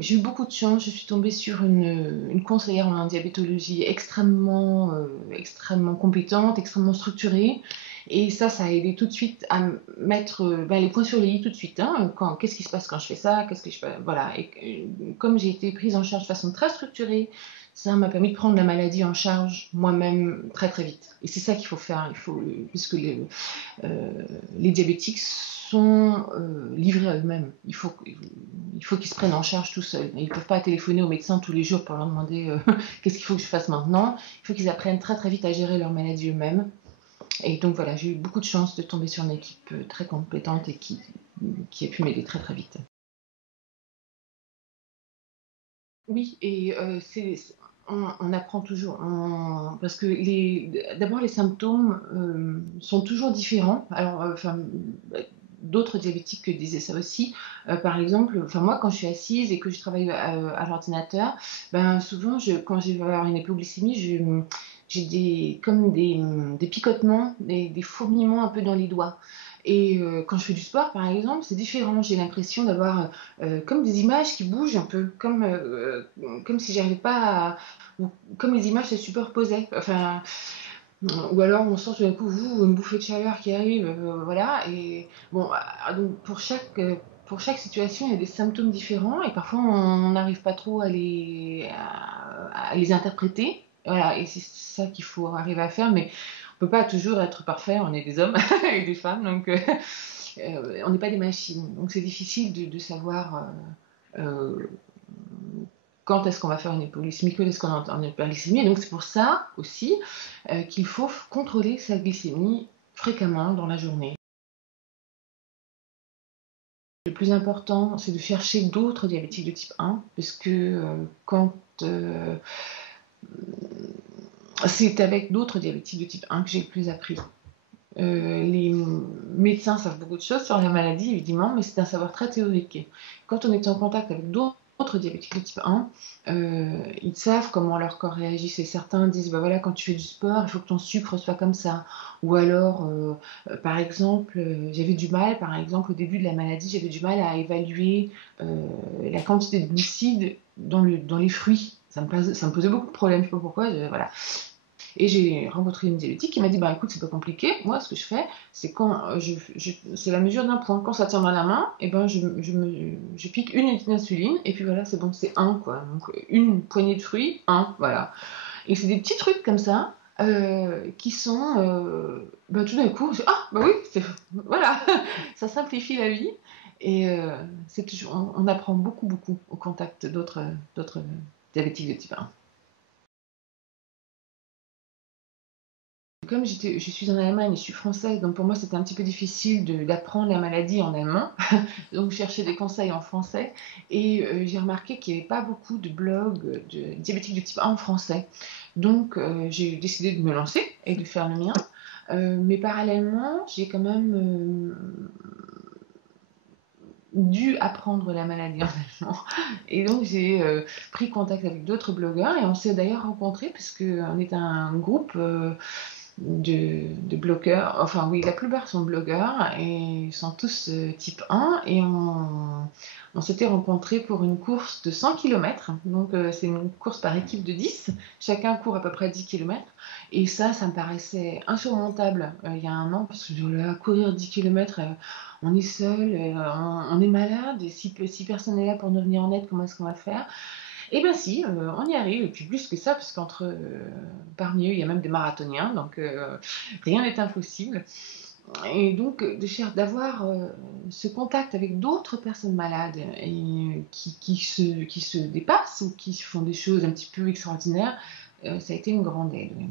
J'ai eu beaucoup de chance, je suis tombée sur une conseillère en diabétologie extrêmement compétente, extrêmement structurée et ça a aidé tout de suite à mettre, les points sur les i tout de suite, hein. Qu'est-ce qui se passe quand je fais ça? Qu'est-ce que je fais? Voilà et comme j'ai été prise en charge de façon très structurée, ça m'a permis de prendre la maladie en charge moi-même très, très vite et c'est ça qu'il faut faire. Il faut, puisque les diabétiques sont livrés à eux-mêmes. Il faut qu'ils se prennent en charge tout seuls. Ils ne peuvent pas téléphoner au médecin tous les jours pour leur demander qu'est-ce qu'il faut que je fasse maintenant. Il faut qu'ils apprennent très très vite à gérer leur maladie eux-mêmes. Et donc voilà, j'ai eu beaucoup de chance de tomber sur une équipe très compétente et qui a pu m'aider très très vite. Oui, et on apprend toujours, parce que d'abord les symptômes sont toujours différents. Alors, d'autres diabétiques disaient ça aussi. Par exemple, moi quand je suis assise et que je travaille à l'ordinateur, souvent quand je vais avoir une hypoglycémie, j'ai des picotements, des fourmillements un peu dans les doigts. Et quand je fais du sport, par exemple, c'est différent. J'ai l'impression d'avoir comme des images qui bougent un peu, comme si j'arrivais pas à, ou comme les images se superposaient. Enfin, ou alors on sent tout d'un coup une bouffée de chaleur qui arrive, voilà. Et bon, donc pour chaque situation, il y a des symptômes différents et parfois on n'arrive pas trop à les interpréter. Voilà, et c'est ça qu'il faut arriver à faire, mais on peut pas toujours être parfait, on est des hommes et des femmes, donc on n'est pas des machines. Donc c'est difficile de savoir euh, quand est-ce qu'on va faire une hypoglycémie, quand est-ce qu'on est en hyperglycémie. Et donc c'est pour ça aussi qu'il faut contrôler sa glycémie fréquemment dans la journée. Le plus important, c'est de chercher d'autres diabétiques de type 1, puisque quand c'est avec d'autres diabétiques de type 1 que j'ai le plus appris. Les médecins savent beaucoup de choses sur la maladie, évidemment, mais c'est un savoir très théorique. Quand on est en contact avec d'autres diabétiques de type 1, ils savent comment leur corps réagit. Et certains disent, voilà, quand tu fais du sport, il faut que ton sucre soit comme ça. Ou alors, par exemple, j'avais du mal, par exemple, au début de la maladie, j'avais du mal à évaluer la quantité de glucides dans les fruits. Ça me posait beaucoup de problèmes, je ne sais pas pourquoi, voilà. Et j'ai rencontré une diabétique qui m'a dit, écoute, c'est pas compliqué. Moi, ce que je fais, c'est quand c'est la mesure d'un point. Quand ça tient dans la main, je pique une unité d'insuline, et puis voilà, c'est bon, c'est un, quoi. Donc, une poignée de fruits, un, voilà. Et c'est des petits trucs comme ça, qui sont, tout d'un coup, oui, voilà, ça simplifie la vie. Et on apprend beaucoup, beaucoup au contact d'autres diabétiques de type 1. Comme je suis en Allemagne et je suis française, donc pour moi c'était un petit peu difficile d'apprendre la maladie en allemand, donc je cherchais des conseils en français et j'ai remarqué qu'il n'y avait pas beaucoup de blogs de diabétiques de type 1 en français. Donc j'ai décidé de me lancer et de faire le mien. Mais parallèlement, j'ai quand même dû apprendre la maladie en allemand. Et donc j'ai pris contact avec d'autres blogueurs et on s'est d'ailleurs rencontrés puisqu'on est un groupe de blogueurs, enfin oui, la plupart sont blogueurs et ils sont tous type 1 et on s'était rencontrés pour une course de 100 km, donc c'est une course par équipe de 10, chacun court à peu près 10 km et ça me paraissait insurmontable il y a un an parce que courir 10 km, on est seul, on est malade et si personne n'est là pour nous venir en aide, comment est-ce qu'on va faire? Eh bien si, on y arrive, et puis plus que ça, parce parmi eux, il y a même des marathoniens, donc rien n'est impossible. Et donc, d'avoir ce contact avec d'autres personnes malades et qui se dépassent ou qui font des choses un petit peu extraordinaires, ça a été une grande aide. Oui.